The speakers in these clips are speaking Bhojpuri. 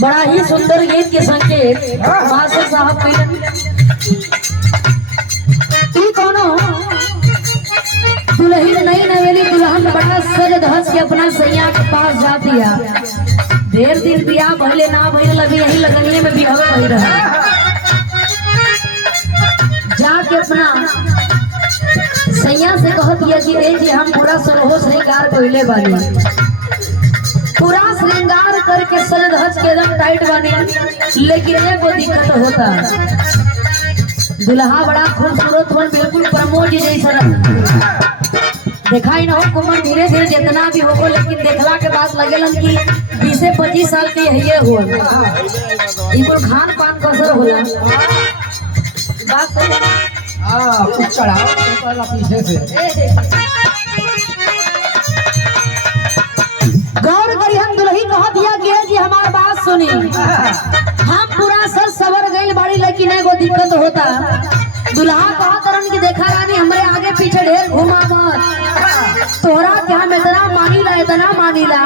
बड़ा ही सुंदर गीत के संकेत मास्टर साहब कोनो दुल्हन नई नवेली दुल्हन बड़ा सज धज के अपना सैया के पास जा दिया। ढेर दिन बियाह भले ना भइल, अभी यही लगनिए में बियाह भइल रहा। जाके अपना सैया से कह दिया कि ए जी हम पूरा सरहो श्रृंगार कइले बानी, पूरा श्रृंगार करके सज धज के एकदम टाइट बने, लेकिन एगो दिक्कत होता। दुल्हा बड़ा खूबसूरत हो, बिल्कुल प्रमोद जी जैसा दिखाई ना हो कुमन, धीरे धीरे जितना भी हो, लेकिन देखला के बाद लगेलन कि 20-25 साल के ये हो। इनको खान पान कसर होला बात सही है। कुछ चढ़ाओ पीछे से गौर करिहन दुल्ही कह दिया कि जी हमार बात सुनी, हम पूरा सर सवर गइल बाड़ी, लेकिन एगो दिक्कत होता। दुल्हा कहा करन कि देखा रानी हमरे आगे पीछे ढेर घुमा मत, तोरा के हम इतना मानीला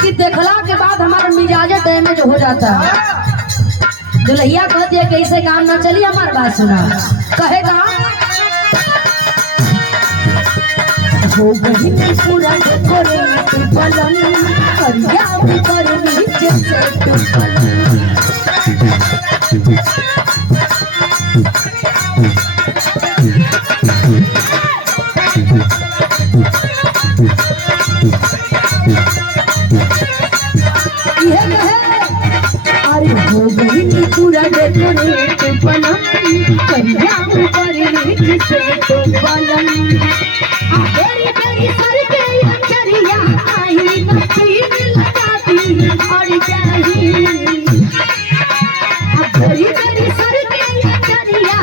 कि देखला के बाद हमारा मिजाज डैमेज हो जाता। दुल्हिया कह दिया कि ऐसे काम ना चली, हमार बात सुना। कहेगा हो गई पूरा डेकोरेट पलंग, करिया ऊपर नीचे से ये कहे अरे हो गई पूरा डेकोरेट पलंग, करिया ऊपर नीचे से पलंग। तेरी तेरी सर के अंजरिया आई नसीब लगाती और जाही, तेरी तेरी सर के अंजरिया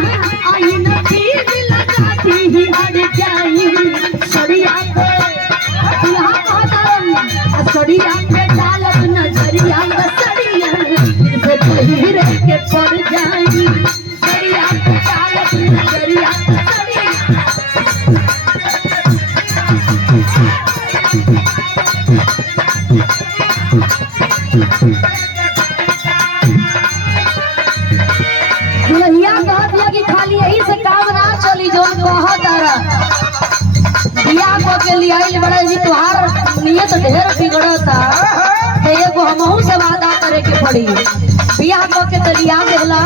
आई नसीब लगाती और जाही। सरिया पे दुल्हा कहता सरिया पे डालत नजरिया, सरिया से पहिर के पड़ जाही, सरिया पे डालत नजरिया दुल्हिया कह दिया कि खाली यही से काम ना चली, जो बियाह को के लिए आइल बड़ा जी, तुहार नियत ढेर बिगड़ता, एगो हमहू से वादा करे के पड़ी। बियाह को के तलिया देला